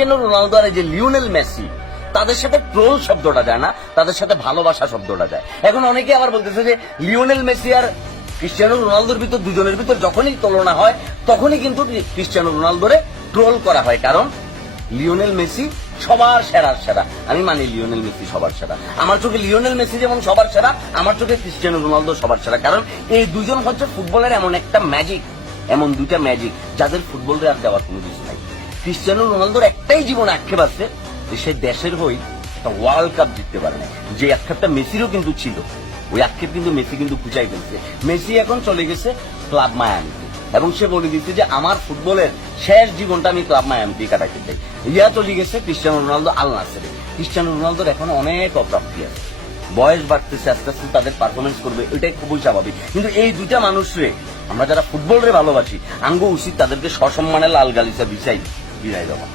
Cristiano Ronaldo আর এই যে Lionel Messi, তাদের সাথে ট্রোল শব্দটা যায় না, তাদের সাথে ভালোবাসা শব্দটা যায়। এখন অনেকে আবার বলতেছে যে লিওনেল মেসি আর ক্রিস্টিয়ানো রোনালদোর ভিতর, দুজনের ভিতর যখনই তুলনা হয় তখনই কিন্তু ক্রিস্টিয়ানো রোনালদোরে ট্রোল করা হয়, কারণ লিওনেল মেসি সবার সেরার সেরা। আমি মানি লিওনেল মেসি সবার সেরা, আমার চোখে লিওনেল মেসি যেমন সবার সেরা, আমার চোখে ক্রিস্টিয়ানো রোনালদো সবার সেরা। কারণ এই দুজন হচ্ছে ফুটবলের এমন একটা ম্যাজিক, এমন দুইটা ম্যাজিক যাদের ফুটবলের আর দেওয়ার কোনো কিছু নাই। ক্রিস্টিয়ানো রোনালদোর একটাই জীবন আক্ষেপ আছে যে সে দেশের হয়ে একটা ওয়ার্ল্ড কাপ জিততে পারে না, যে আক্ষেপটা মেসিরও কিন্তু ছিল। ওই আক্ষেপ কিন্তু মেসি কিন্তু খুঁজাই ফেলছে। মেসি এখন চলে গেছে ক্লাব মায়ামিতে, এবং সে বলে দিচ্ছে যে আমার ফুটবলের শেষ জীবনটা আমি ক্লাব মায়ামিতে কাটাইতে চাই। ইয়া চলে গেছে ক্রিস্টিয়ানো রোনালদো আল নাসেরে। ক্রিস্টিয়ানো রোনালদোর এখন অনেক অপ্রাপ্তি আছে, বয়স বাড়তেছে, আস্তে আস্তে তাদের পারফরমেন্স করবে, এটাই খুবই স্বাভাবিক। কিন্তু এই দুইটা মানুষরে, আমরা যারা ফুটবলরে ভালোবাসি, আঙ্গ উচিত তাদেরকে সসম্মানে লাল গালিচা বিছাই বিদায় দেওয়া।